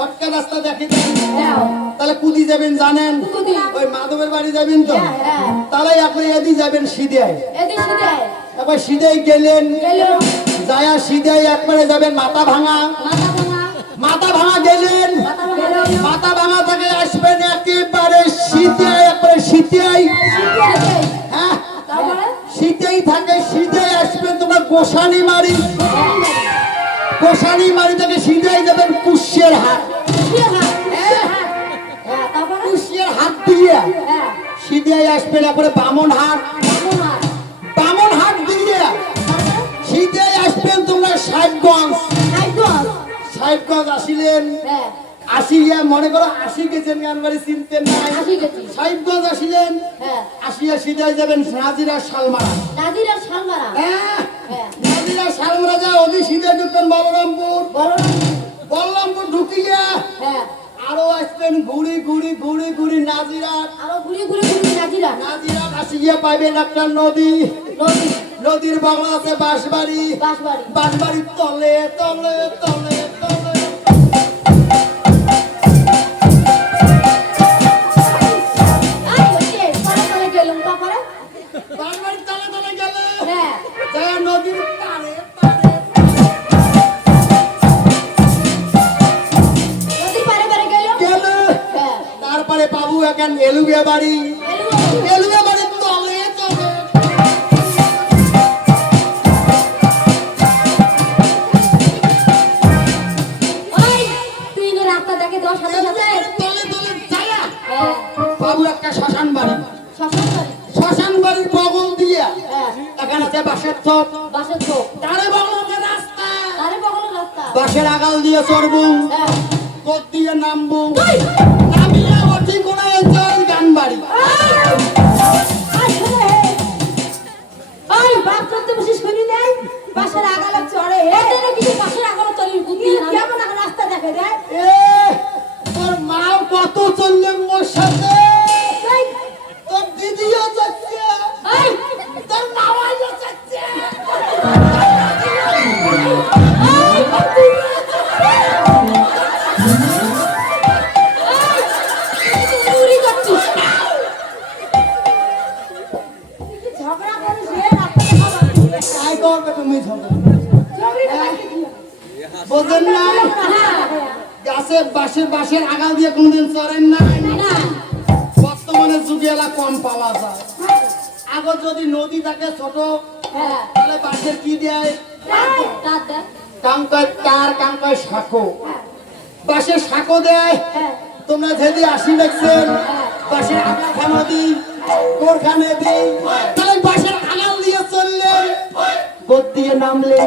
Shortcut রাস্তা দেখে দেন। তাহলে কুদি যাবেন জানেন? ওই মাধবের বাড়ি যাবেন তো? তাহলে আপনি এদি যাবেন সিধাই। এবার সিধাই গেলেন, যায়া সিধাই একবারে যাবেন মাথা ভাঙা। মাথা ভাঙা গেলেন, মাথা ভাঙা থেকে আসবেন একেবারে সিধাই, একবারে সিধাই। হ্যাঁ, সিধাই থাকে, সিধাই আসবেন তোমরা গোসানি মারি। গোসানি মারি থেকে সিধাই যাবেন কুশের হাট। কুশের হাট দিয়ে সিধাই আসবেন একবারে বামন হাট। বামন হাট দিয়ে সিধাই আসবেন তোমরা সাহেবগঞ্জ। সাহেবগঞ্জ আসিলেন, আসিয়া মনে করো 80 গেছেন, গানবাড়ি চিনতেন নাই। সাহেবগঞ্জ আসিলেন, আসিয়া সিধাই যাবেন নাজিরা শালমারা। নাজিরা শালমারা যা ওদি সিধে ঢুকবেন বলরামপুর। বলরামপুর ঢুকিয়া আরো আসবেন ঘুরি ঘুরি ঘুরি ঘুরি নাজিরা। নাজিরা আসিয়া পাইবেন একটা নদী। নদীর বাংলা আছে বাঁশবাড়ি। বাঁশবাড়ির তলে তলে তলে তলে বাঁশবাড়ির তলে তলে গেলে নদীর পারে গেলে তারপরে বাবু এখন এলুবিয়া বাড়ি। এলুবিয়া বাড়ির তলে তলে বাবু একটা শ্মশান বাড়ি। শ্মশান বাড়ির বগল দিয়ে এখানে আছে বাঁশের থোপ। তারে বগল আছে রাস্তা। বাঁশের আগাল দিয়ে চড়বো, কোদ দিয়ে নামবো, নামিয়ে অতি কোনো অঞ্চল গান বাড়ি। তোর মাও কত চললেন মোর সাথে, তোর দিদিও যাচ্ছে, তোর মামাইও যাচ্ছে। তুমি বোঝেন না? গাছের বাঁশের আগাল দিয়ে কোনদিন চড়েন নাই? বর্তমানে যুগে এলা কম পাওয়া যায়। আগে যদি নদী থাকে ছোট, তাহলে বাঁশের কি দেয়? কাঙ্কায় তার, কাঙ্কায় শাঁখো। বাঁশের শাঁখো দেয়। তোমরা যদি 80 দেখছেন, বাঁশের আগাল খানো দিই, গোরখানে দিই, তাহলে বাঁশের আগাল দিয়ে চললে, গোদ দিয়ে নামলে,